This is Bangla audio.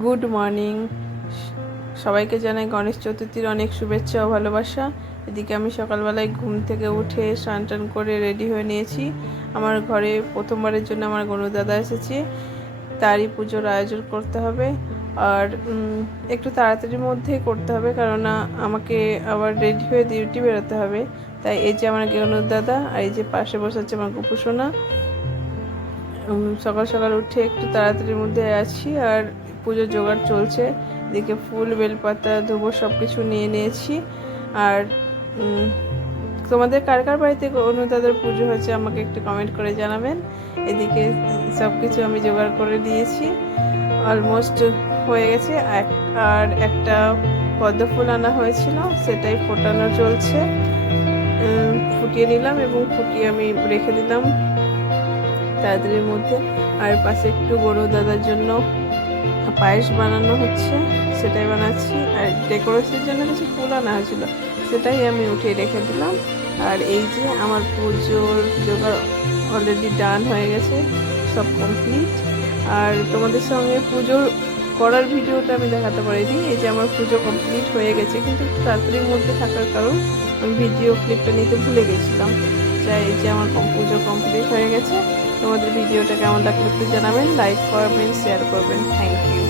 গুড মর্নিং, সবাইকে জানাই গণেশ চতুর্থীর অনেক শুভেচ্ছা ও ভালোবাসা। এদিকে আমি সকালবেলায় ঘুম থেকে উঠে স্নান টান করে রেডি হয়ে নিয়েছি। আমার ঘরে প্রথমবারের জন্য আমার গণদাদা এসেছে, তারই পুজোর আয়োজন করতে হবে। আর একটু তাড়াতাড়ির মধ্যেই করতে হবে, কারণ আমাকে আবার রেডি হয়ে ডিউটি বেরোতে হবে। তাই এই যে আমার গণদাদা আর এই যে পাশে বসে আছে আমার গোপুসোনা। সকাল সকাল উঠে একটু তাড়াতাড়ির মধ্যে আছি আর পুজোর জোগাড় চলছে। এদিকে ফুল, বেলপাতা, ধুবো সব কিছু নিয়ে নিয়েছি। আর তোমাদের কার কার বাড়িতে অনুদাদের পুজো হয়েছে আমাকে একটু কমেন্ট করে জানাবেন। এদিকে সব কিছু আমি জোগাড় করে দিয়েছি, অলমোস্ট হয়ে গেছে। আর একটা পদ্ম ফুল আনা হয়েছিল, সেটাই ফোটানো চলছে। ফুটিয়ে নিলাম এবং ফুটিয়ে আমি রেখে দিলাম তাড়াতাড়ির মধ্যে। আর পাশে একটু গরু দাদার জন্য পায়েস বানানো হচ্ছে, সেটাই বানাচ্ছি। আর ডেকোরেশনের জন্য কিছু ফুল আনা হয়েছিল, সেটাই আমি উঠিয়ে রেখে দিলাম। আর এই যে আমার পুজোর জোগাড় অলরেডি ডান হয়ে গেছে, সব কমপ্লিট। আর তোমাদের সঙ্গে পুজোর করার ভিডিওটা আমি দেখাতে পারিনি। এই যে আমার পুজো কমপ্লিট হয়ে গেছে, কিন্তু তাড়াতাড়ির মধ্যে থাকার কারণ আমি ভিডিও ক্লিপটা নিতে ভুলে গেছিলাম। যাই, এই যে আমার পুজো কমপ্লিট হয়ে গেছে। তোমাদের ভিডিওটা কেমন লাগলো একটু জানাবেন, লাইক করবেন, শেয়ার করবেন। Thank you.